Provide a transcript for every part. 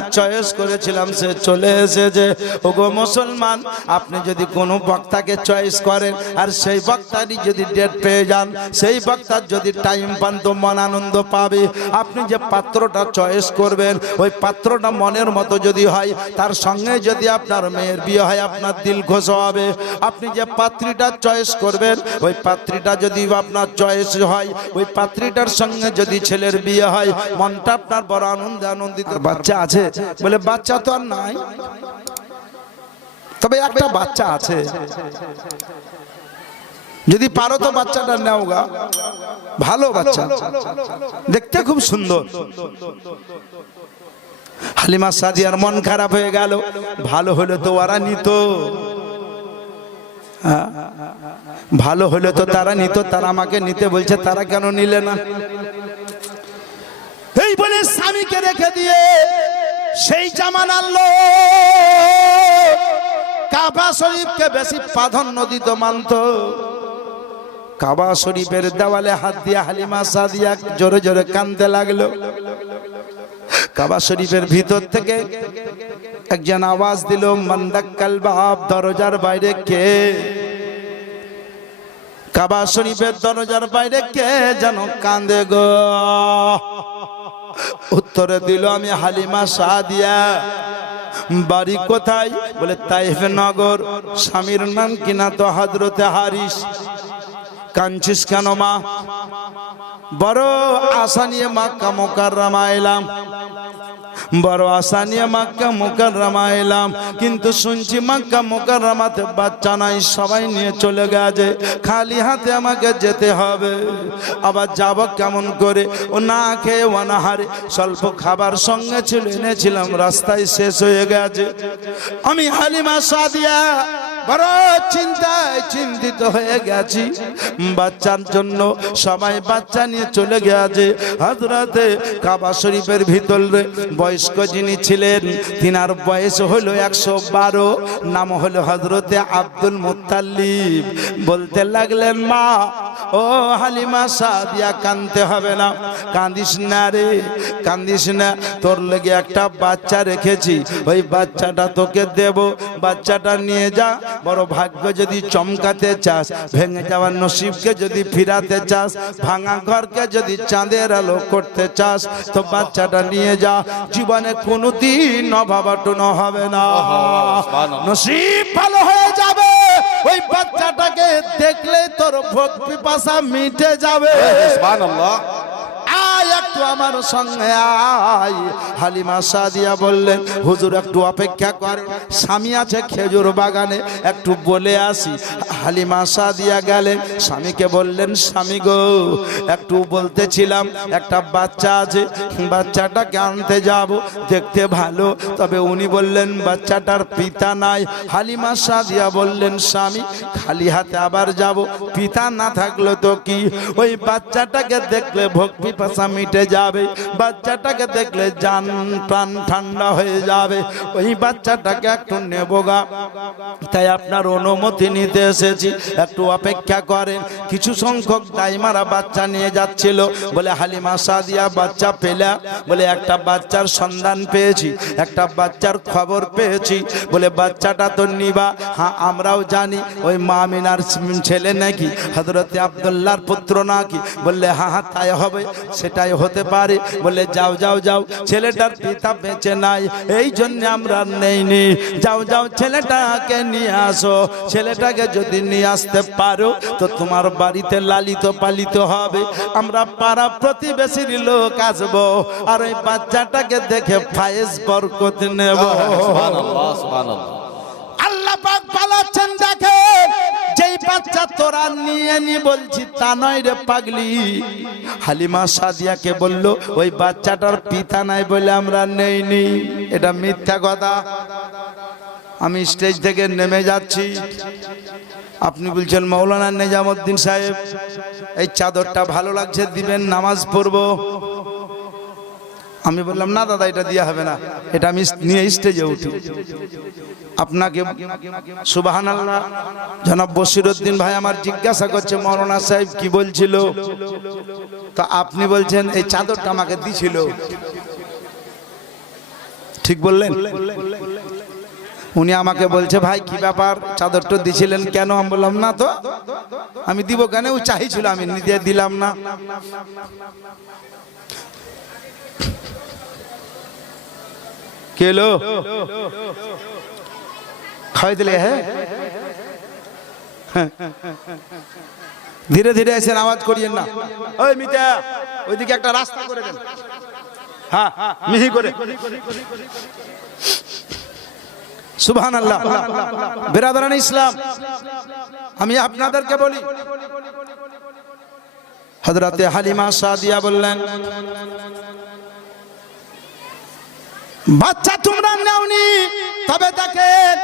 বক্তাকে চয়েস করেছিলাম সে চলে এসেছে। ওগো মুসলমান, আপনি যদি কোনো বক্তাকে চয়েস করেন আর সেই বক্তারই যদি ডেট পেয়ে যান, সেই বক্তার যদি টাইম পান তো মন আনন্দ পাবে। আপনি যে পাত্রটা চয়েস করবেন ওই পাত্রটা মনের মতো যদি হয়, তার সঙ্গে যদি আপনার মেয়ের বিয়ে হয় আপনার দিল খুশ হবে। আপনি যে পাত্রীটা চয়েস করবেন ওই পাত্রীটা যদি আপনার চয়েস হয়, ওই পাত্রীটার সঙ্গে যদি ছেলের বিয়ে হয়, মনটা আপনার বড় আনন্দিত। বাচ্চা আছে বলে বাচ্চা তো আর নাই, তবে একটা বাচ্চা আছে, যদি পারো তো বাচ্চাটা নাও গা, ভালো বাচ্চা, দেখতে খুব সুন্দর। হালিমা সাদিয়ার মন খারাপ হয়ে গেল, ভালো হলে তো ওরা নিত, ভালো হলে তো তারা নিত, তারা আমাকে নিতে বলছে, তারা কেন নিলে না? এই বলে স্বামীকে রেখে দিয়ে সেই জামানার লোক কাবা শরীফকে বেশি প্রাধান্য দিত, মানত। কাবা শরীফের দেওয়ালে হাত দিয়ে হালিমা সাদিয়া জোরে জোরে কাঁদতে লাগলো। কাবা শরীফের ভিতর থেকে একজন আওয়াজ দিল, মান্দাক্কাল বাব, দরজার বাইরে কে? কাবা শরীফের দরজার বাইরে কে যেন কাঁদে গো। উত্তরে দিল, আমি হালিমা সাদিয়া। বাড়ি কোথায়? বলে তাইফ নগর। স্বামীর নাম কিনা তো হযরতে হারিস। কাঁদছিস কেন মা? বড় আশা নিয়ে মক্কা মুকাররমা এলাম, বড় আশা নিয়ে মক্কা মুকাররমা এলাম, কিন্তু শুনছি মক্কা মুকাররমাতে বাচ্চা নাই, সবাই নিয়ে চলে গেছে, খালি হাতে আমাকে যেতে হবে। আবার যাব কেমন করে? ও না খেয়ে অনাহারে, স্বল্প খাবার সঙ্গে ছিল, এনেছিলাম, রাস্তায় শেষ হয়ে গেছে। আমি হালিমা সাদিয়া বড় চিন্তিত হয়ে গেছি। বাচ্চার জন্য সবাই বাচ্চা নিয়ে চলে গেছে। হযরতে কাবা শরীফের ভিতরে বয়স্ক যিনি ছিলেন তিনার বয়স হলো 112, নাম হলো হযরতে আব্দুল মুত্তালিব। বলতে লাগলেন, মা ও হালিমা সাদিয়া, কাঁদতে হবে না, কাঁদিস না রে, কাঁদিস না, তোর লেগে একটা বাচ্চা রেখেছি, ওই বাচ্চাটা তোকে দেব, বাচ্চাটা নিয়ে যা। বড় ভাগ্য যদি চমকাতে চাস, ভেঙে যাওয়ার নসিবকে যদি ফিরাতে চাস, ভাঙা ঘরকে যদি চাঁদের আলো করতে চাস, তো বাচ্চাটা নিয়ে যা। জীবনে কোনোদিন অভাবাটন হবে না, নসিব ভালো হয়ে যাবে। ওই বাচ্চাটাকে দেখলে তোর ভোগ পিপাসা মিটে যাবে। সুবহানাল্লাহ। আয় একটু আমার সঙ্গে আয়। হালিমা সাদিয়া বললেন, হুজুর একটু অপেক্ষা করেন, স্বামী আছে খেজুর বাগানে, একটু বলে আসি। হালিমা সাদিয়া গেলেন, স্বামীকে বললেন, স্বামী গো, একটু বলতেছিলাম একটা বাচ্চা আছে, বাচ্চাটাকে আনতে যাব, দেখতে ভালো, তবে উনি বললেন বাচ্চাটার পিতা নাই। হালিমা সাদিয়া বললেন, স্বামী খালি হাতে আবার যাব, পিতা না থাকলো তো কি, ওই বাচ্চাটাকে দেখলে ভোগ পিপাসা মিটে যাবে, বাচ্চাটাকে দেখলে জান প্রাণ ঠান্ডা হয়ে যাবে, ওই বাচ্চাটাকে একটু নেব গা, তাই আপনার অনুমতি নিতে এসেছি, একটু অপেক্ষা করেন। কিছু সংখ্যক দাইমারা বাচ্চা নিয়ে যাচ্ছিল। বলে হালিমা সাদিয়া বাচ্চা পেলা? বলে একটা বাচ্চার সন্ধান পেয়েছি, একটা বাচ্চার খবর পেয়েছি। বলে বাচ্চাটা তো নিবা? হ্যাঁ আমরাও জানি ওই মা আমিনার ছেলে নাকি, হযরতে আব্দুল্লাহর পুত্র নাকি। বললে হ্যাঁ হ্যাঁ তাই হবে, সেটাই হতে পারে। বলে যাও যাও যাও, ছেলেটার পিতা বেঁচে নাই, এই জন্য আমরা নেইনি, যাও যাও ছেলেটাকে নিয়ে আসো। ছেলেটাকে যদি নিয়ে আসতে পারো তো তোমার বাড়িতে লালিত পালিত হবে, আমরা পাড়া প্রতিবেশীর লোক আসবো, আর ওই বাচ্চাটাকে দেখে ফায়েজ বরকত নেব। সুবহানাল্লাহ, সুবহানাল্লাহ। আল্লাহ পাক বলেছেন, দেখেন যেই বাচ্চা তোরা নিয়ে নি বলছি তা নয় রে পাগলি। হালিমা সাদিয়াকে বলল ওই বাচ্চাটার পিতা নাই বলে আমরা নেইনি, এটা মিথ্যা কথা। আমি স্টেজ থেকে নেমে যাচ্ছি, আপনি বলছেন মৌলানা নিজামুদ্দিন সাহেব এই চাদরটা ভালো লাগছে, দিবেন, নামাজ পড়বো। আমি বললাম না দাদা, এটা দেওয়া হবে না, এটা আমি নিয়ে স্টেজে উঠি। আপনাকে সুবহানাল্লাহ, জনাব বশিরউদ্দিন ভাই আমার জিজ্ঞাসা করছে মৌলানা সাহেব কি বলছিল, তো আপনি বলছেন এই চাদরটা আমাকে দিছিল। ঠিক বললেন? উনি আমাকে বলছে ভাই কি ব্যাপার চাদরটা দিছিলেন কেন? আমি বললাম না তো, আমি দিব কেন, ও চাইছিল আমি নিজে দিলাম না। কেলো খাওয়াই দিলে? হ্যাঁ, ধীরে ধীরে এসে আওয়াজ করিয়েন না। ওই মিতা ওইদিকে একটা রাস্তা করে দেন। হ্যাঁ মিহি করে। সুবহানাল্লাহ। বিরাদরান ইসলাম, আমি আপনাদেরকে বলি, হযরতে হালিমা সাদিয়া বললেন বাচ্চা তোমরা নাওনি, তবে দেখেন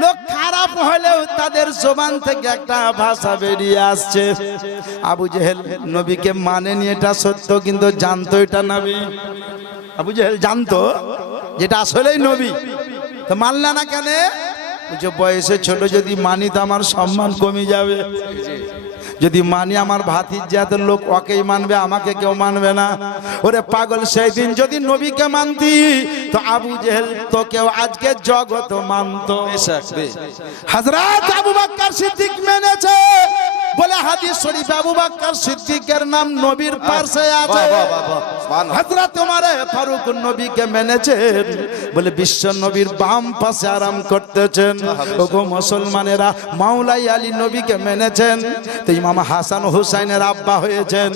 লোক খারাপ হলেও তাদের জবান থেকে একটা ভাষা বেরিয়ে আসছে। আবু জেহেল নবীকে মানেনি, এটা সত্য, কিন্তু জানতো এটা নবী। আবু জেহেল জানতো যেটা আসলেই নবী, তো মানলা না কেন? যে বয়সে ছোট, যদি মানি তো আমার সম্মান কমে যাবে, যদি মানি আমার ভাতিজাতের লোক ওকেই মানবে, আমাকে কেউ মানবে না। ওরে পাগল, সেই দিন যদি নবীকে মানতি তো আবু জেহেল তোকেও আজকে জগৎ মানত। হযরত আবু বকর সিদ্দিক মেনেছে বলে হাদিস শরীফে আবু বকর সিদ্দিকের নাম নবীর পাশে আছে। হযরত ওমর ফারুক নবীকে মেনেছেন বলে বিশ্ব নবীর বাম পাশে আরাম করতেছেন। ওগো মুসলমানেরা, মাওলাই আলী নবীকে মেনেছেন তো ইমাম হাসান হুসাইনের আব্বা হয়েছেন।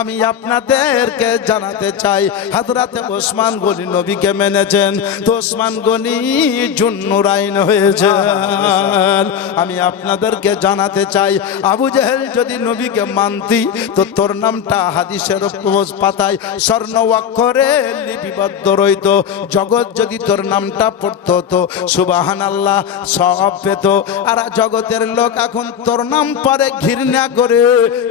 আমি আপনাদেরকে জানাতে চাই হযরত ওসমান গনি নবীকে মেনেছেন তো ওসমান গনি জুন্নুরাইন হয়েছেন। আমি আপনাদেরকে জানাতে চাই আবু জেহেল যদি নবীকে মানতি তো তোর নামটা হাদিসের পাতায় স্বর্ণ অক্ষরে লিপিবদ্ধ রইত। জগৎ যদি তোর নামটা পড়তো তো সুবহানাল্লাহ সওয়াব পেত। আর জগতের লোক এখন তোর নাম পরে ঘৃণা করে,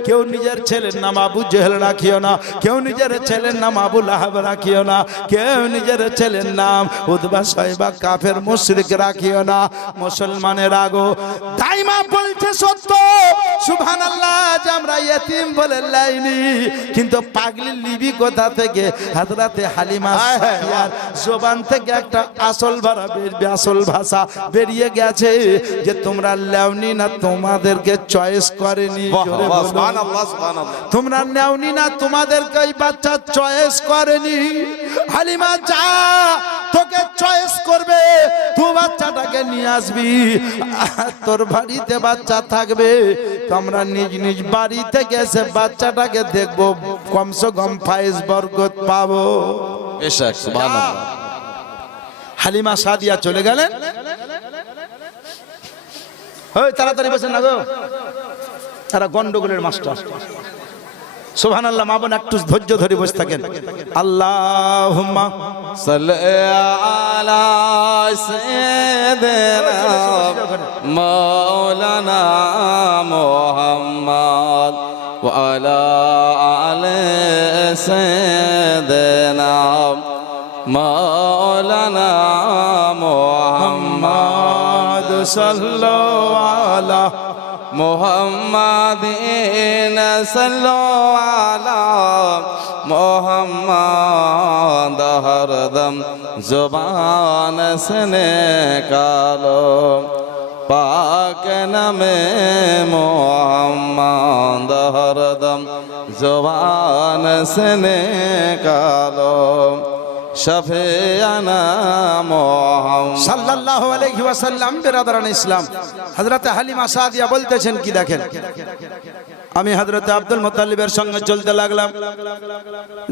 কেউ নিজের ছেলের নাম আবু জেহেল রাখিও না, কেউ নিজের ছেলের নাম আবু লাহাব রাখিও না, কেউ নিজের ছেলের নাম উতবা সাইবা কাফের মুশরিক রাখিও না। মুসলমানের আগো দাইমা বলছে সত্য সুবহানাল্লাহ যে আমরা ইতিম বলে লাইনি, কিন্তু পাগলি লিবি কোথা থেকে? হযরতে হালিমা সাদিয়ার জবান থেকে একটা আসল ভাষা বেরিয়ে গেছে যে তোমরা লাউনি না, তোমাদেরকে চয়েস করেনি। তোমরা নেওনি না, তোমাদেরকে এই বাচ্চা চয়েস করেনি। হালিমা যা, তোকে চয়েস করবে, তুই বাচ্চাটাকে নিয়ে আসবি, তোর বাড়িতে বাচ্চা থাকবে, তোমরা নিজ নিজ বাড়ি থেকে এসে বাচ্চাটাকে দেখবো, কমসে কম ফায়েজ বরকত পাবো। হালিমা সাদিয়া চলে গেলেন। তাড়াতাড়ি বসেন না গো, তারা গন্ডগোলের মাস্টার। সুবহানাল্লাহ। মা বোন একটু ধৈর্য ধরে বসে থাকেন। আল্লাহুম্মা সাল্লি আলা সাইয়্যিদিনা মাওলানা মুহাম্মদ ওয়া আলা আলি সাইয়্যিদিনা মাওলানা মুহাম্মদ সাল্লাল্লাহু আলা মুহাম্মাদিন সাল্লাল্লাহু আলা মুহাম্মাদ হরদম জবান से निकालो पाक नामे मुहम्मद हरदम जबान से निकालो शफियाना मुहम्मद সাল্লাল্লাহু আলাইহি ওয়াসাল্লাম। বিরাদরান ইসলাম, হযরতে হালিমা সাদিয়া বলতেছেন কি দেখেন, আমি হযরতে আব্দুল মুত্তালিবের সঙ্গে চলতে লাগলাম।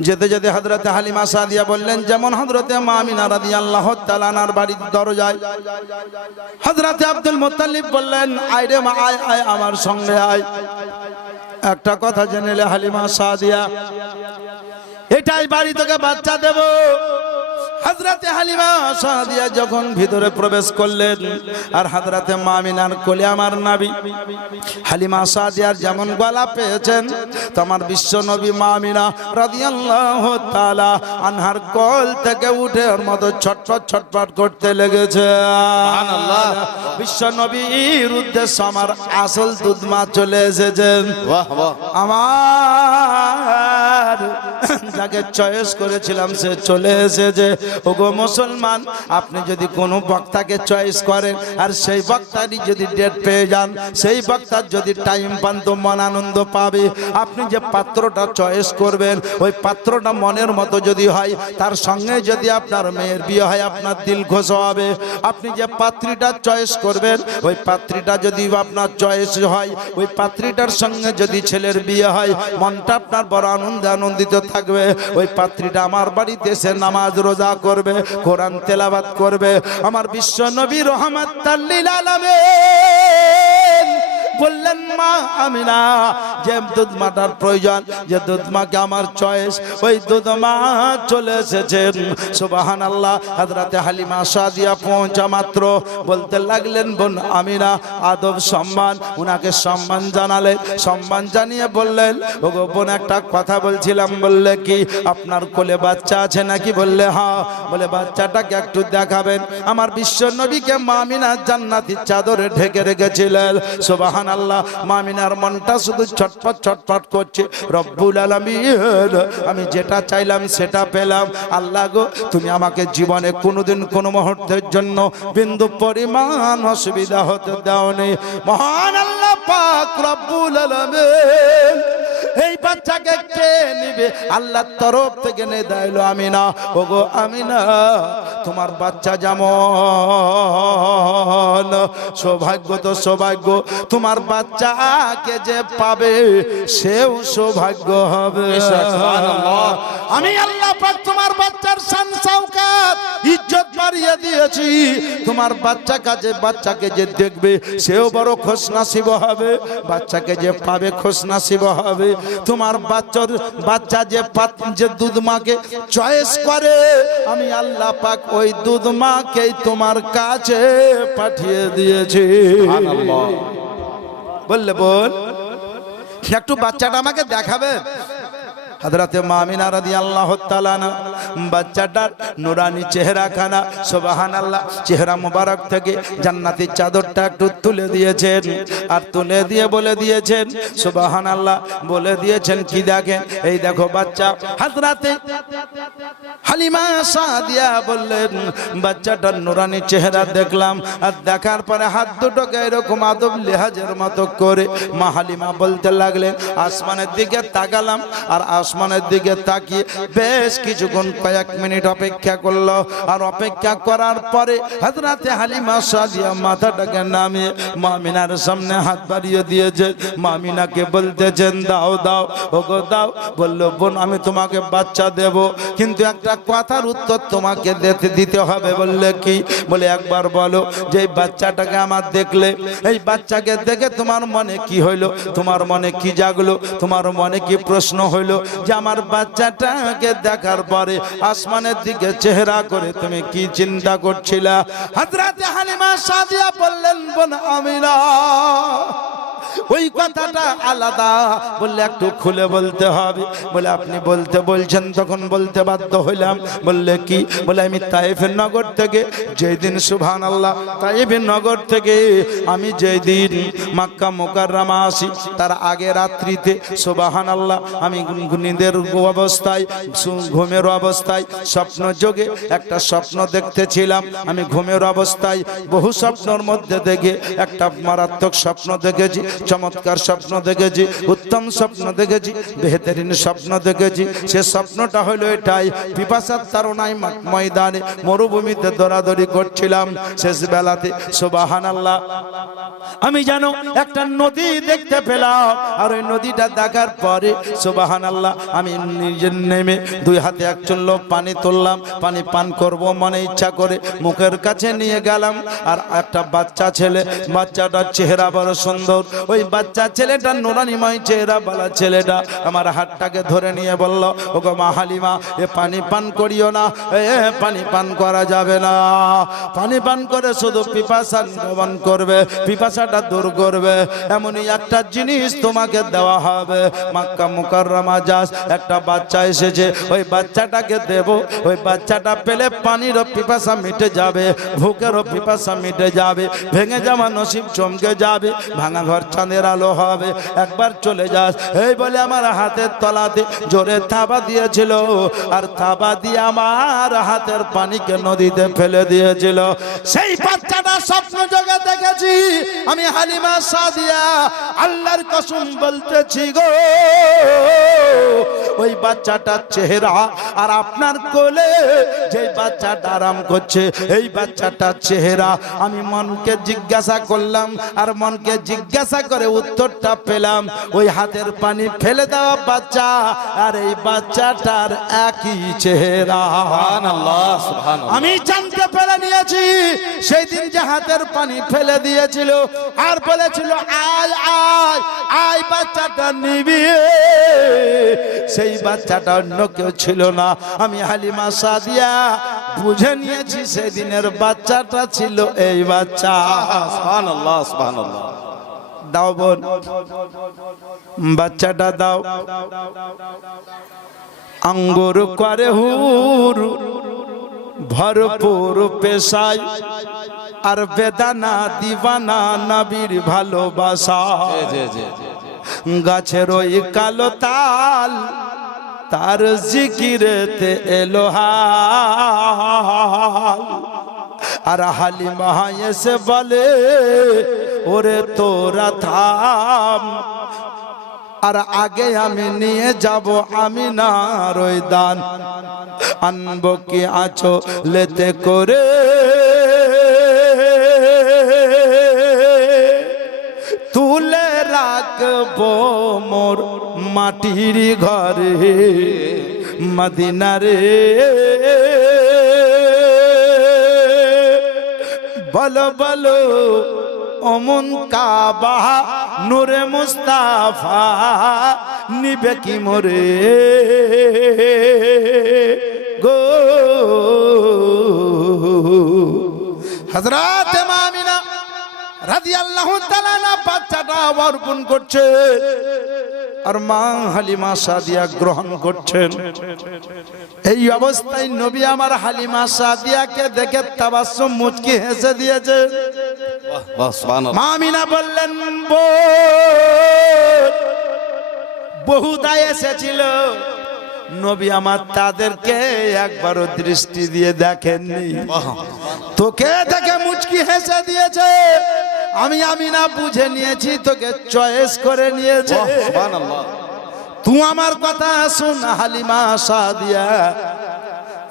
যেতে যেতে হযরতে হালিমা সাদিয়া বললেন, যেমন হযরতে আমিনা রাদিয়াল্লাহু তাআলা আনহার বাড়ির দরজায় হযরতে আব্দুল মুত্তালিব বললেন, আয় রে মা, আয় আয় আমার সঙ্গে আয়। একটা কথা জেনেলে হালিমা সাদিয়া, এটাই বাড়ি তোকে বাচ্চা দেব। হযরতে হালিমা সাদিয়া যখন ভিতরে প্রবেশ করলেন, আর হযরতে আমিনার কোলে আমার নবী হালিমা সাদিয়ার যেমন গলা পেয়েছেন, তো আমার বিশ্ব নবী আমিনা রাদিয়াল্লাহু তাআলা আনহার কোল থেকে উঠে ওর মতো ছটফট ছটফট করতে লেগেছে। সুবহানাল্লাহ। বিশ্ব নবীর উদ্দেশ্যে আমার আসল দুধমা চলে এসেছেন। বাহ বাহ। আমার বক্তার যাকে চয়েস করেছিলাম সে চলে এসেছে। ওগো মুসলমান, আপনি যদি কোনো বক্তাকে চয়েস করেন আর সেই বক্তারই যদি ডেট পেয়ে যান, সেই বক্তার যদি টাইম পান তো মন আনন্দ পাবে। আপনি যে পাত্রটা চয়েস করবেন ওই পাত্রটা মনের মতো যদি হয়, তার সঙ্গে যদি আপনার মেয়ের বিয়ে হয় আপনার দিল খুশ হবে। আপনি যে পাত্রীটা চয়েস করবেন ওই পাত্রীটা যদি আপনার চয়েস হয়, ওই পাত্রীটার সঙ্গে যদি ছেলের বিয়ে হয় মনটা আপনার বড় আনন্দে আনন্দিত থাকবে। ওই পাত্রীটা আমার বাড়িতে এসে নামাজ রোজা করবে, কোরআন তেলাওয়াত করবে। আমার বিশ্ব নবী রহমাতাল লিল আলামিন বললেন মা আমিনা, যে দুধ মাটার প্রয়োজন, যে দুধ মাকে আমার চয়েস, ওই দুধ মা চলে এসেছেন। সুবহানাল্লাহ। হযরতে হালিমা সাদিয়া পৌঁছা মাত্র বলতে লাগলেন বোন আমিনা, আদব সম্মান, উনাকে সম্মান জানালেন। সম্মান জানিয়ে বললেন ওগো বোন একটা কথা বলছিলাম। বললে কি আপনার কোলে বাচ্চা আছে নাকি? বললে হ্যাঁ। বলে বাচ্চাটাকে একটু দেখাবেন। আমার বিশ্ব নবীকে মা আমিনা জান্নাতি চাদরে ঢেকে রেখেছিলেন। সুবহানাল্লাহ। মা আমিনার মনটা শুধু ছটফট ছটফট করছে। রব্বুল আলামিন, আমি যেটা চাইলাম সেটা পেলাম। আল্লাহ গো, তুমি আমাকে জীবনে কোনোদিন কোনো মুহূর্তের জন্য বিন্দু পরিমাণ অসুবিধা হতে দাওনি। মহান আল্লাহ পাক রব্বুল আলামিন এই বাচ্চাকে কে নিবে? আল্লাহর তরফ থেকে নেদা এলো আমিনা। ওগো আমিনা, তোমার বাচ্চা যেমন সৌভাগ্য তো সৌভাগ্য, তোমার বাচ্চাকে যে পাবে সেও সৌভাগ্য হবে। আমি আল্লাহ পাক তোমার বাচ্চার শান শওকত ইজ্জত বাড়িয়ে দিয়েছি। তোমার বাচ্চাকে যে দেখবে সেও বড় খুশনসিব হবে, বাচ্চাকে যে পাবে খুশনসিব হবে। তোমার বাচ্চা যে দুধ মাকে চয়েস করে, আমি আল্লাহ পাক ওই দুধ মাকেই তোমার কাছে পাঠিয়ে দিয়েছি। বললে বোন একটু বাচ্চাটা আমাকে দেখাবে? হযরতে মা আমিনা রাদিয়াল্লাহু তাআলা বাচ্চাটার নুরানি চেহারাখানা, সুবহানাল্লাহ, চেহারা মোবারক থেকে জান্নাতি চাদরটা একটু তুলে দিয়েছেন। আর তুলে দিয়ে বলে দিয়েছেন সুবহানাল্লাহ, বলে দিয়েছেন কি দেখেন, এই দেখো বাচ্চা। হযরতে হালিমা সাদিয়া বললেন বাচ্চাটার নুরানি চেহারা দেখলাম। আর দেখার পরে হাত দুটোকে এরকম আদব লেহাজের মতো করে মা হালিমা বলতে লাগলেন, আসমানের দিকে তাকালাম। আর আসমানের দিকে তাকিয়ে বেশ কিছুক্ষণ কয়েক মিনিট অপেক্ষা করলো। আর অপেক্ষা করার পরে হযরতে হালিমা সাদিয়া মাথাটাকে নামিয়ে মা আমিনার সামনে হাত বাড়িয়ে দিয়েছে। মা আমিনাকে বলতেছেন দাও দাও, ওগো দাও। বললো বোন আমি তোমাকে বাচ্চা দেব, কিন্তু একটা কথার উত্তর তোমাকে দিতে হবে। বললে কি? বলে একবার বলো যে এই বাচ্চাটাকে আমার দেখলে, এই বাচ্চাকে দেখে তোমার মনে কি হইলো, তোমার মনে কি জাগলো, তোমার মনে কি প্রশ্ন হইলো যে আমার বাচ্চাটাকে দেখার পরে আসমানের দিকে চেহারা করে তুমি কি চিন্তা করছিলা? হযরতে হালিমা সাদিয়া বললেন বোন আমিনা ওই কথাটা আলাদা। বললে একটু খুলে বলতে হবে। বলে আপনি বলতে বলছেন তখন বলতে বাধ্য হইলাম। বললে কি? বলে আমি তায়েফের নগর থেকে যেই দিন সুবহানাল্লাহ তায়েফের নগর থেকে আমি যেই দিন মক্কা মুকাররমা আসি তার আগে রাত্রিতে সুবহানাল্লাহ আমি নিদের অবস্থায় ঘুমের অবস্থায় স্বপ্ন যোগে একটা স্বপ্ন দেখতেছিলাম। আমি ঘুমের অবস্থায় বহু স্বপ্নের মধ্যে দেখে একটা মারাত্মক স্বপ্ন দেখেছি, চমৎকার স্বপ্ন দেখেছি, উত্তম স্বপ্ন দেখেছি, বেহতরিন স্বপ্ন দেখেছি। সে স্বপ্নটা হলো এটাই, পিপাসার তাড়নায় ময়দানে মরুভূমিতে দৌড়াদৌড়ি করছিলাম। শেষ বেলাতে সুবহানাল্লাহ আমি যেন একটা নদী দেখতে পেলাম। আর ওই নদীটা দেখার পরে সুবহানাল্লাহ আমি নিজের নেমে দুই হাতে এক চুল্ল পানি তুললাম, পানি পান করব মনে ইচ্ছা করে মুখের কাছে নিয়ে গেলাম। আর একটা বাচ্চা ছেলে, বাচ্চাটার চেহারা বড় সুন্দর। ওই বাচ্চা ছেলেটা নুরানিময় চেহারা বলা ছেলেটা আমার হাতটাকে ধরে নিয়ে বলল, ওগো মা হালিমা এ পানি পান করিও না, এ পানি পান করা যাবে না। পানি পান করে শুধু পিপাসা নিবারণ করবে, পিপাসাটা দূর করবে। এমনই একটা জিনিস তোমাকে দেওয়া হবে। মক্কা মুকাররমা যাস, একটা বাচ্চা এসেছে, ওই বাচ্চাটাকে দেব। ওই বাচ্চাটা পেলে পানিরও পিপাসা মিটে যাবে, ভুকেরও পিপাসা মিটে যাবে, ভেঙে যাওয়া নসিব চমকে যাবে, ভাঙা ঘর চাঁদের আলো হবে, একবার চলে যাস। এই বলে আমার হাতের তলাতে জোরে থাবা দিয়েছিল, আর থাবা দিয়ে আমার হাতের পানিকে নদীতে ফেলে দিয়েছিল। সেই বাচ্চাটা স্বপ্ন জগে দেখেছি আমি হালিমা সাদিয়া, আল্লাহর কসম বলতেছি গো, ওই বাচ্চাটার চেহারা আর আপনার কোলে যে বাচ্চাটা আরাম করছে এই বাচ্চাটার চেহারা, আমি মনকে জিজ্ঞাসা করলাম আর মনকে জিজ্ঞাসা করে উত্তরটা পেলাম। ওই হাতের পানি ফেলে দেওয়া বাচ্চা আর এই বাচ্চাটার একই চেহারা। সুবহানাল্লাহ, সুবহানাল্লাহ। আমি জানতে পেরে নিয়েছি সেই দিন যে হাতের পানি ফেলে দিয়েছিল আর বলেছিল আয় আয় আয় বাচ্চাটা নিবি, সেই বাচ্চাটা অন্য কেউ ছিল না, আমি হালিমা সাদিয়া বুঝে নিয়েছি সেদিনের বাচ্চাটা ছিল এই বাচ্চা। সুবহানাল্লাহ, সুবহানাল্লাহ। দাও বোন, বাচ্চাটা দাও। আঙ্গুর করে হুর ভরপুর পেশায়, আর বেদানা দিবানা নবীর ভালোবাসা। জি জি জি। গাছের ওই কালো তাল তার জিকিরেতে এলো হাল, আর হালিমা এসে বলে ওরে তোরা থাম, আর আগে আমি নিয়ে যাব আমি না ওই দান, আনবো কি আছো লেতে করে, তুলে রাখবো মোর মাটির ঘরে মদিনারে। বলো বলো অমন কাবা নূরে মুস্তাফা নিবে কি মোরে গো। হযরত মা আমিনা রাদিয়াল্লাহু তাআলা না বাচ্চাটা অর্পণ করছে আর মা হালিমা সাদিয়া গ্রহণ করছেন। এই অবস্থায় নবী আমার হালিমা সাদিয়াকে দেখে তাবাসসুম মুচকি হেসে দিয়েছে। বাহ, সুবহানাল্লাহ। মা আমিনা বললেন বহুদা এসেছিল, নবী আমার তাদেরকে একবারও দৃষ্টি দিয়ে দেখেননি, তোকে দেখে মুচকি হেসে দিয়েছে। আমি আমিনা বুঝে নিয়েছি তোকে চয়েস করে নিয়েছে। সুবহানাল্লাহ। তুই আমার কথা শুন হালিমা সাদিয়া,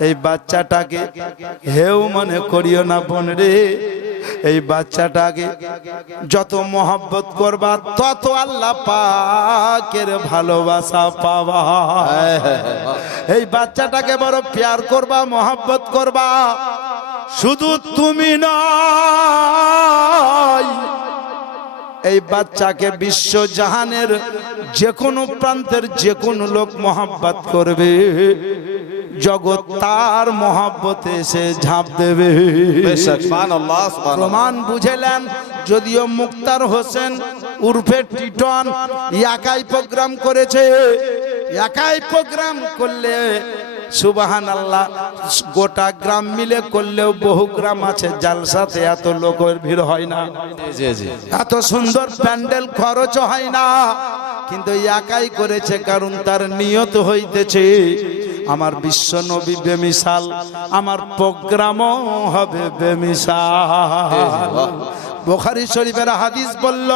এই বাচ্চাটাকে হেউ মনে করিও না বোন রে, এই বাচ্চাটাকে যত মহব্বত করবা তত আল্লাহ পাকের ভালোবাসা পাবা। এই বাচ্চাটাকে বড় প্যার করবা, মহব্বত করবা। শুধু তুমি নয়, এই বাচ্চাকে বিশ্ব জাহানের যে কোনো প্রান্তের যে কোনো লোক মহব্বত করবে, জগৎ তার মহব্বতে এসে ঝাঁপ দেবে। সুবহানাল্লাহ, সুবহানাল্লাহ। প্রমাণ বুঝেলেন। যদিও মুক্তার হোসেন উর্ফে টিটন একাই প্রোগ্রাম করেছে, একাই প্রোগ্রাম করলে সুবহানাল্লাহ গোটা গ্রাম মিলে করলেও বহু গ্রাম আছে জালসাতে এত লোকের ভিড় হয় না, জি জি। এত সুন্দর প্যান্ডেল খরচ হয় না, কিন্তু একাই করেছে কারণ তার নিয়ত হইতেছে আমার বিশ্ব নবী বেমিসাল, আমার প্রোগ্রামও হবে বেমিসাল। বুখারী শরীফের হাদিস বলল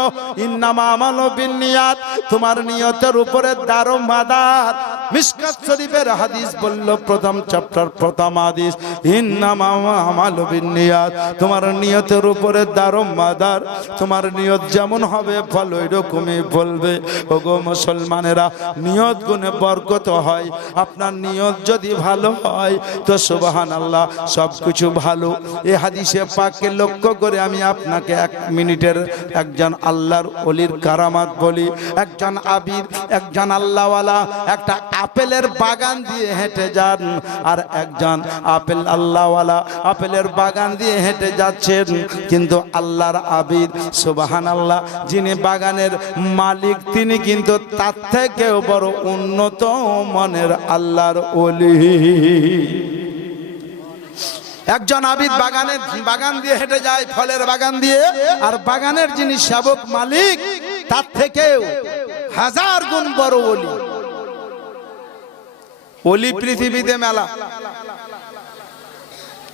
ইন্নামা আমালু বিন্নিয়াত, তোমার নিয়তের উপরে দারোমাদার। মিশকাত শরীফের হাদিস বলল প্রথম চ্যাপ্টার প্রথম হাদিস ইন্নামা আমালু বিন্নিয়াত, তোমার নিয়তের উপরে দারোমাদার। তোমার নিয়ত যেমন হবে ফল ওই রকমই বলবে। ওগো মুসলমানেরা, নিয়ত গুণে বরকত হয়। আপনার নিয়ত যদি ভালো হয় তো সুবহানাল্লাহ সব কিছু ভালো। এই হাদিসে পাককে লক্ষ্য করে আমি আপনাকে এক মিনিটের একজন আল্লাহর ওলির কারামাত বলি। একজন আবিদ, একজন আল্লাহওয়ালা একটা আপেলের বাগান দিয়ে হেঁটে যান, আর একজন আপেল আল্লাহওয়ালা আপেলের বাগান দিয়ে হেঁটে যাচ্ছেন, কিন্তু আল্লাহর আবিদ সুবহানাল্লাহ যিনি বাগানের মালিক তিনি কিন্তু তার থেকেও বড় উন্নত মনের আল্লাহর ওলি। একজন আবিদ বাগান দিয়ে হেঁটে যায়, ফলের বাগান দিয়ে, আর বাগানের যিনি সেবক মালিক তার থেকেও হাজার গুণ বড় ওলি। ওলি পৃথিবীতে মেলা,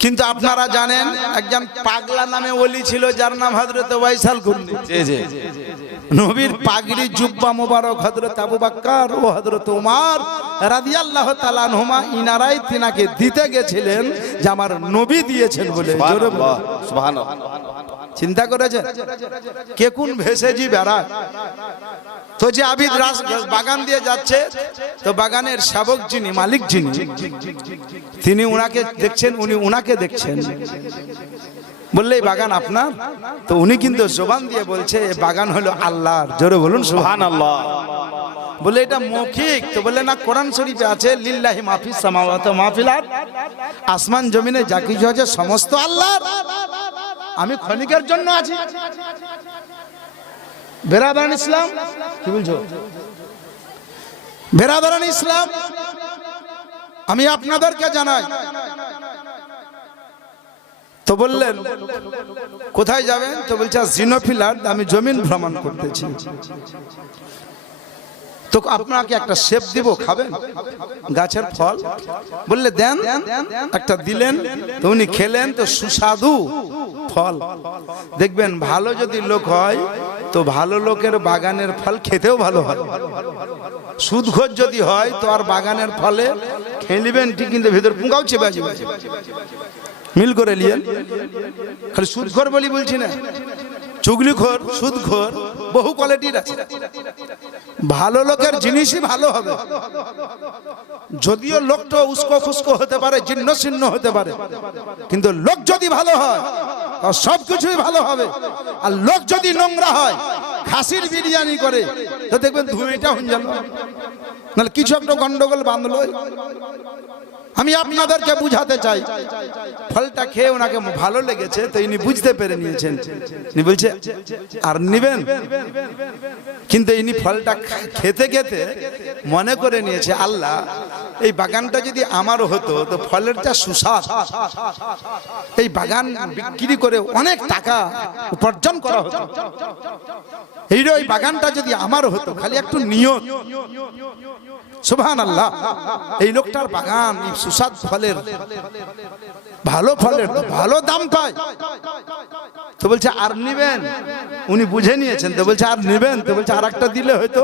কিন্তু আপনারা জানেন একজন পাগলা নামে ওলি ছিল যার নাম হযরত ওয়াইসাল কুন্নি। জি জি নবীর পাগড়ি জুব্বা মোবারক হযরত আবু বকর ও হযরত ওমর রাদিয়াল্লাহু তাআলা আনহুমা ইনারাই তিনাকে দিতে গেছিলেন যে আমার নবী দিয়েছেন বলে। জোরে বলুন সুবহানাল্লাহ সুবহানাল্লাহ। চিন্তা করেছেন কে কোন ভেসেজি বেড়ায়। তো যে আবিদ বাগান দিয়ে যাচ্ছে, তো বাগানের শাবক যিনি, মালিক যিনি, তিনি উনাকে দেখছেন, উনি উনাকে দেখছেন। বললে এই বাগান আপনার? তো উনি কিন্তু জবান দিয়ে বলছে এই বাগান হলো আল্লাহর। জোরে বলুন সুবহানাল্লাহ। বলে এটা মৌখিক? তো বললে না, কোরআন শরীফে আছে লিল্লাহি মাফিস সামাওয়াতি ওয়া মাফিল আরদ, আসমান জমিনে যা কিছু আছে সমস্ত আল্লাহর, আমি ক্ষণিকের জন্য আছি। বেরাদারান ইসলাম, কি বলছো বেরাদারান ইসলাম, আমি আপনাদেরকে জানাই। তো বললেন কোথায় যাবেন? তো বলছে জিনোফিল আরদ, আমি জমিন ভ্রমণ করতেছি। তো আপনাকে একটা সেব দিব, খাবেন? গাছের ফল। বললে দেন। একটা দিলেন, তো উনি খেলেন, তো সুস্বাদু ফল। দেখবেন ভালো যদি লোক হয় তো ভালো লোকের বাগানের ফল খেতেও ভালো হয়। সুদখোর যদি হয় তো আর বাগানের ফলে খেলিবেন ঠিক, কিন্তু ভেতর পুঙ্গাও চেপে যাবে। মিল করে লিয়েন। খালি সুদখোর বলি বলছি না, চুগলিখোর, সুদখোর বহু কোয়ালিটির আছে। ভালো লোকের জিনিসই ভালো হবে, যদিও লোকটা উস্কো খুস্কো হতে পারে, জীর্ণ শীর্ণ হতে পারে, কিন্তু লোক যদি ভালো হয় সব কিছুই ভালো হবে। আর লোক যদি নোংরা হয়, খাসির বিরিয়ানি করে, তো দেখবেন ধুয়েটা হয়ে গেল, নাহলে কিছু একটা গন্ডগোল বাঁধলো। আমি আপনাদেরকে বুঝাতে চাই, ফলটা খেয়ে ওনাকে ভালো লেগেছে, তো ইনি বুঝতে পেরে নিয়েছেন। ইনি বলছে আর নিবেন, কিন্তু ইনি ফলটা খেতে খেতে মনে করে নিয়েছে আল্লাহ এই বাগানটা যদি আমারও হতো তো ফলের যা সুস্বাদ, এই বাগান বিক্রি করে অনেক টাকা উপার্জন করা হতো। এই বাগানটা যদি আমারও হতো, খালি একটু নিয়ত। সুবহানাল্লাহ। এই লোকটার বাগান এই সুস্বাদ ফলের, ভালো ফলের ভালো দাম পায়। তো বলছে আর নিবেন? উনি বুঝে নিয়েছেন, তো বলছে আর নিবেন? তো বলছে আর একটা দিলে হয়তো।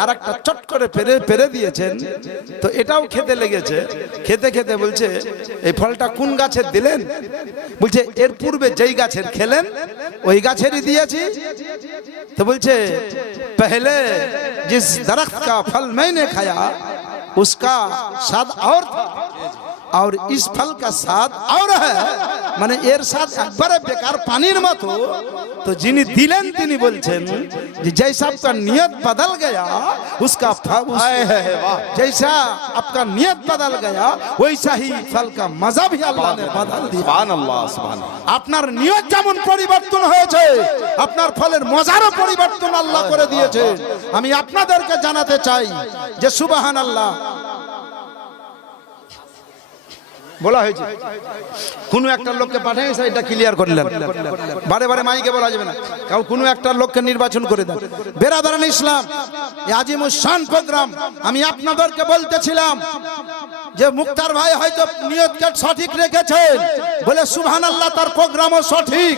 আর একটা চট করে পেরে দিয়েছেন, তো এটাও খেতে লেগেছে। খেতে খেতে বলছে এই ফলটা কোন গাছের দিলেন? বলছে এর পূর্বে যেই গাছের খেলেন ওই গাছেরই দিয়েছি। তো বলছে पहले जिस दरख्त का फल मैंने खाया उसका स्वाद और था, और इस फल का स्वाद और है। মানে এর স্বাদ একবারে বেকার পানির মতো। তো যিনি দিলেন তিনি বলছেন যে जैसा आपका नियत बदल गया उसका फल, जैसा आपका नियत बदल गया वैसा ही फल का मजा भी अल्लाह ने बदल दिया। সুবহানাল্লাহ সুবহানাল্লাহ। আপনার নিয়ত যেমন পরিবর্তন হয়েছে, আপনার ফলের মজারও পরিবর্তন আল্লাহ করে দিয়েছে। আমি আপনাদেরকে জানাতে চাই যে সুবহানাল্লাহ বলা হয়েছে। কোনো একটা লোককে পাঠিয়েছে, এটা ক্লিয়ার করলেন, বারে বারে মাইকে বলা যাবে না। কারণ কোনো একটা লোককে নির্বাচন করে দেন। বেরাদারান ইসলাম, এই আজিমুস শান প্রোগ্রাম আমি আপনাদেরকে বলতেছিলাম যে মুক্তার ভাই হয়তো নিয়তকে সঠিক রেখেছেন বলে সুবহানাল্লাহ, তার প্রোগ্রামও সঠিক,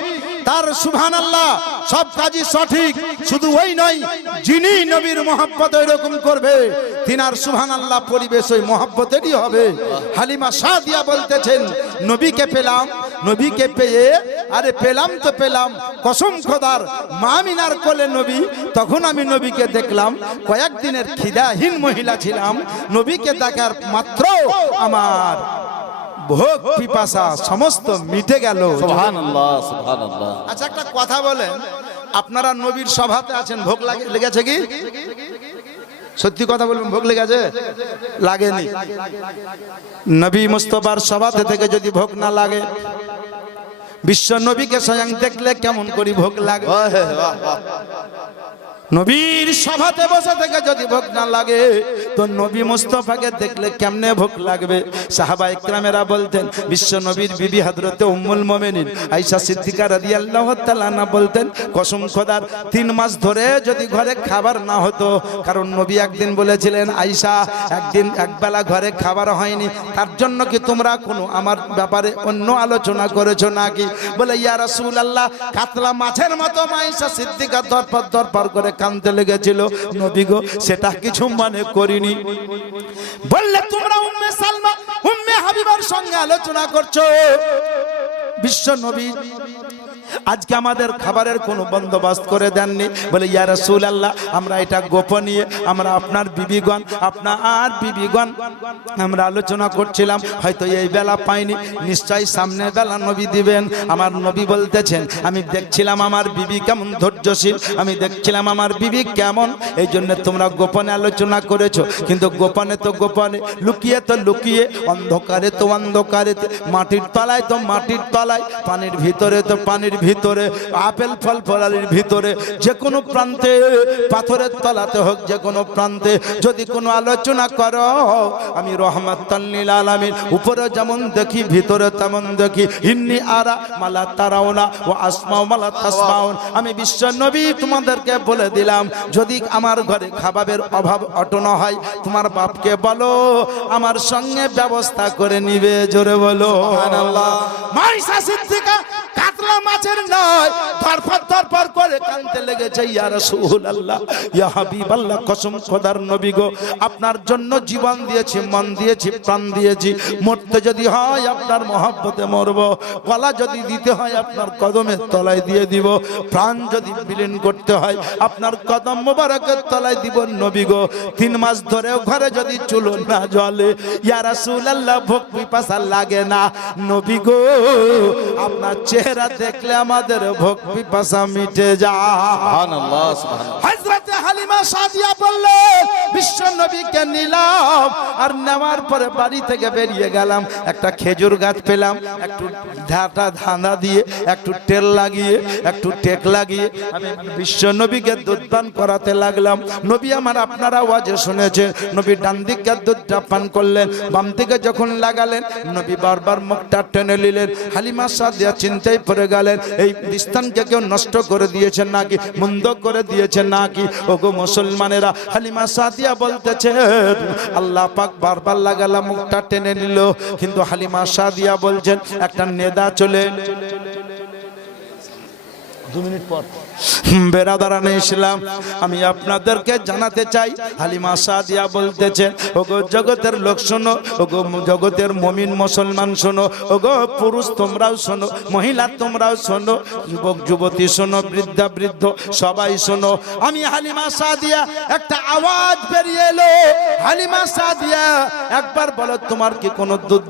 তার সুবহানাল্লাহ সব কাজই সঠিক। শুধু ওই নয়, যিনি নবীর মহব্বত এরকম করবে তিনার সুবহানাল্লাহ পরিবেশ ওই মহব্বতেরই হবে। হালিমা সাদিয়া বলতেছেন নবীকে পেলাম, নবীকে পেয়ে আরে পেলাম তো পেলাম কসম খোদার, মা আমিনার কোলে নবী, তখন আমি নবীকে দেখলাম। কয়েকদিনের খিদাহীন মহিলা ছিলাম, নবীকে দেখার মাত্র আমার ভোগ পিপাসা সমস্ত মিটে গেল। সুবহানাল্লাহ সুবহানাল্লাহ। আচ্ছা একটা কথা বলেন, আপনারা নবীর সভাতে আছেন, ভোগ লেগেছে কি? সত্যি কথা বলবেন, ভোগ লেগেছে? লাগেনি। নবী মুস্তাফার সভাতে থেকে যদি ভোগ না লাগে, বিশ্ব নবীকে স্বয়ং দেখলে কেমন করে ভোগ লাগে? নবীর সভাতে বসে থেকে যদি ভোগ না লাগে তো নবী মুস্তাফাকে দেখলে কেমনে ভোগ লাগবে? সাহাবা ইকরামেরা বলতেন, বিশ্ব নবীর বিবি হযরতে উম্মুল মুমিনিন আয়েশা সিদ্দিকা রাদিয়াল্লাহু তাআলা আনহা বলতেন, কসম খোদার 3 মাস ধরে যদি ঘরে খাবার না হতো, কারণ নবী একদিন বলেছিলেন, আয়েশা একদিন একবেলা ঘরে খাবার হয়নি, তার জন্য কি তোমরা কোনো আমার ব্যাপারে অন্য আলোচনা করেছো নাকি? বলে ইয়া রাসূলুল্লাহ, কাতলা মাছের মতো আয়েশা সিদ্দিকা দরপার করে কাঁদতে লেগেছিল। নবী গো, সেটা কিছু মনে করিনি। বললে তোমরা উম্মে সালমা উম্মে হাবিবার সঙ্গে আলোচনা করছো। বিশ্ব নবী আজকে আমাদের খাবারের কোনো বন্দোবস্ত করে দেননি। বলে ইয়া রাসূলুল্লাহ, আমরা এটা গোপনীয়, আমরা আপনার বিবিগণ আমরা আলোচনা করছিলাম, হয়তো এই বেলা পাইনি, নিশ্চয়ই সামনের বেলা নবী দিবেন। আমার নবী বলতেছেন, আমি দেখছিলাম আমার বিবি কেমন ধৈর্যশীল, আমি দেখছিলাম আমার বিবি কেমন, এই জন্য তোমরা গোপনে আলোচনা করেছো। কিন্তু গোপনে তো গোপনে, লুকিয়ে তো লুকিয়ে, অন্ধকারে তো অন্ধকারে, মাটির তলায় তো মাটির তলায়, পানির ভিতরে তো পানির ভিতরে, আপেল ফল ফলালির ভিতরে, যে কোনো প্রান্তে, পাথরের তলাতে হোক, যে কোনো প্রান্তে যদি কোনো আলোচনা করো, আমি রহমাতাল লিল আলামিন, উপরে যেমন দেখি ভিতরে তেমন দেখি। ইন্নী আরা মালা তারাউনা ওয়া আসমাউ মালা তাসমাউন। আমি বিশ্ব নবী তোমাদেরকে বলে দিলাম, যদি আমার ঘরে খাবারের অভাব অটন হয়, তোমার বাপকে বলো আমার সঙ্গে ব্যবস্থা করে নিবে। জোরে বলো সুবহানাল্লাহ। আয়েশা সিদ্দিকা কাতলা মাছের নয়, ধরফর করে কাঁদতে লেগেছে, ইয়া রাসূলুল্লাহ, ইয়া হাবিবাল্লাহ, কসম খোদার নবী গো, আপনার জন্য জীবন দিয়েছি, মন দিয়েছি, প্রাণ দিয়েছি, মরতে যদি হয় আপনার মহব্বতে মরব, গলা যদি দিতে হয় আপনার কদমের তলায় দিয়ে দিব, প্রাণ যদি বিলীন করতে হয় আপনার কদম মোবারকের তলায় দিব। নবী গো, 3 মাস ধরেও ঘরে যদি চুলো না জ্বলে, ইয়া রাসূলুল্লাহ, ভোগ পিপাসা লাগে না। নবী গো, আপনার চেহারা দেখলে আমাদের ভোগ পিপাসা মিটে যায়। সুবহানাল্লাহ, সুবহানাল্লাহ। হযরতে হালিমা সাদিয়া বললেন, বিশ্ব নবীকে নিলাম, আর নেওয়ার পরে বাড়ি থেকে বেরিয়ে গেলাম, একটা খেজুর গাছ পেলাম, একটু ধাঁধা দিয়ে, একটু তেল লাগিয়ে, একটু টেক লাগিয়ে আমি বিশ্ব নবীকে দুধ পান করাতে লাগলাম। নবী আমার আপনারা ওয়াজে শুনেছেন, নবী ডান দিকে দুধটা পান করলেন, বাম দিকে যখন লাগালেন, নবী বারবার মুখটা টেনে নিলেন। হালিমা সাদিয়া চিন্তায় পড়ে গেলেন, এই স্থানকে কেউ নষ্ট করে দিয়েছেন নাকি, মন্দ করে দিয়েছেন নাকি? ওগো মুসলমানেরা, হালিমা সাদিয়া বলতেছেন, আল্লাহ পাক বারবার লাগালাম, মুখটা টেনে নিল, কিন্তু হালিমা সাদিয়া বলছেন, একটা নেদা চলে 2 মিনিট পর। বেরাদারানে ইসলাম, আমি আপনাদেরকে জানাতে চাই, হালিমা সাদিয়া বলতেছেন, ওগো জগতের লোক শোনো, ওগো জগতের মুমিন মুসলমান শোনো, ওগো পুরুষ তোমরাও শোনো, মহিলা তোমরাও শোনো, যুবক যুবতী শোনো, বৃদ্ধা বৃদ্ধ সবাই শোনো। আমি হালিমা সাদিয়া, একটা আওয়াজ বেরিয়ে এলো, হালিমা সাদিয়া একবার বলো, তোমার কি কোনো দুধ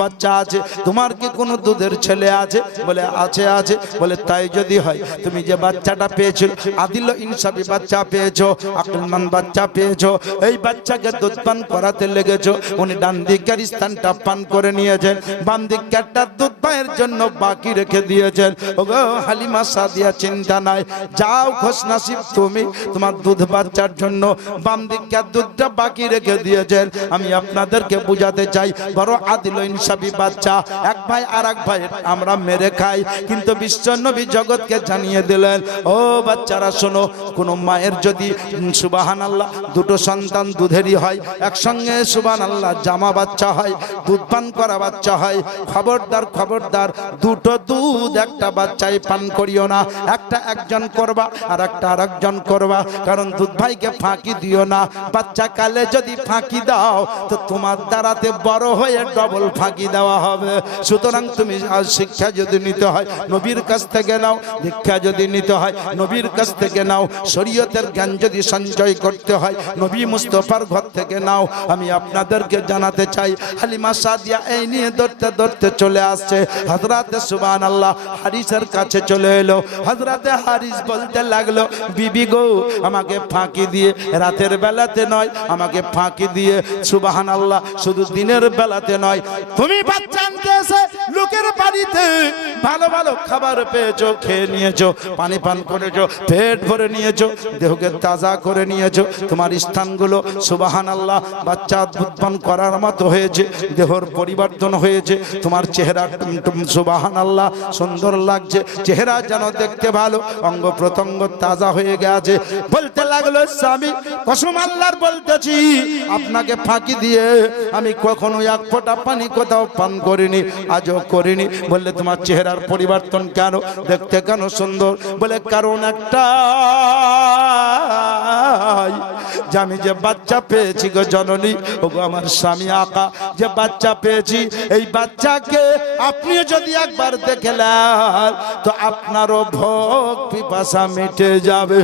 বাচ্চা আছে? তোমার কি কোনো দুধের ছেলে আছে? বলে আছে আছে। বলে তাই যদি হয়, তুমি যে বাচ্চাটা পেয়েছো, আদিল ইনসাফি বাচ্চা পেয়েছো, আকলমান বাচ্চা পেয়েছো, এই বাচ্চাকে দুধ পান করাতে লেগেছো। উনি ডান দিকের স্থানটা পান করে নিয়েছেন, বাম দিকটা দুধ পায়ের জন্য বাকি রেখে দিয়েছেন। ওগো হালিমা সাদিয়া, চিন্তা নাই, যাও খোশ নসিব, তুমি তোমার দুধ বাচ্চার জন্য বাম দিকের দুধটা বাকি রেখে দিয়েছেন। আমি আপনাদেরকে বুঝাতে চাই, বড় আদিল ইনসাফি বাচ্চা, এক ভাই আর এক ভাই আমরা মেরে খাই, কিন্তু বিশ্ব নবী জগৎকে জানিয়ে দিলেন, ও বাচ্চারা শোনো, কোন মায়ের যদি সুবহানাল্লাহ 2টো সন্তান দুধেরই হয়, একসঙ্গে সুবহানাল্লাহ জামা বাচ্চা হয়, দুধ পান করা বাচ্চা হয়, খবরদার খবরদার, 2টো দুধ একটা বাচ্চাই পান করিও না, একটা একজন করবা আর একটা আরেকজন করবা, কারণ দুধ ভাইকে ফাঁকি দিও না। বাচ্চা কালে যদি ফাঁকি দাও তো তোমার দ্বারাতে বড় হয়ে ডবল ফাঁকি দেওয়া হবে। সুতরাং তুমি শিক্ষা যদি নিতে হয় নবীর কাছ থেকে নাও, দীক্ষা যদি নিতে হয় নবীর কাছ থেকে নাও, শরীয়তের জ্ঞান যদি সঞ্চয় করতে হয় নবী মুস্তাফার ঘর থেকে নাও। আমি আপনাদেরকে জানাতে চাই, হালিমা সাদিয়া এই নিয়ে ধরতে ধরতে চলে আসছে, হযরতে সুবহানাল্লাহ হারিসের কাছে চলে এলো। হযরতে হারিস বলতে লাগলো, বিবি গো, আমাকে ফাঁকি দিয়ে রাতের বেলাতে নয়, আমাকে ফাঁকি দিয়ে সুবহানাল্লাহ শুধু দিনের বেলাতে নয়, তুমি বাচ্চা আনতে এসে লোকের বাড়িতে ভালো ভালো খাবার পেয়েছো, খেয়ে নিয়েছো, পানি পান করেছো, পেট ভরে নিয়েছো, দেহকে তাজা করে নিয়েছো, তোমার স্থানগুলো সুবহানাল্লাহ বাচ্চা উৎপন্ন করার মতো হয়েছে, দেহর পরিবর্তন হয়েছে, তোমার চেহারা সুবহানাল্লাহ সুন্দর লাগছে, চেহারা যেন দেখতে ভালো, অঙ্গ প্রত্যঙ্গ তাজা হয়ে গেছে। বলতে লাগলো স্বামী কসম আল্লাহর বলতেছি আপনাকে ফাঁকি দিয়ে আমি কখনো এক ফোঁটা পানি কোথাও পান করিনি, আজও করিনি। বললে তোমার চেহারার পরিবর্তন কেন, দেখতে কেন সুন্দর? বলে কারণ একটা যে আমি যে বাচ্চা পেয়েছি গো জননী, ও গো আমার স্বামী আকা, যে বাচ্চা পেয়েছি এই বাচ্চাকে আপনিও যদি একবার দেখলেন তো আপনারও ভোগ পিপাসা মিটে যাবে।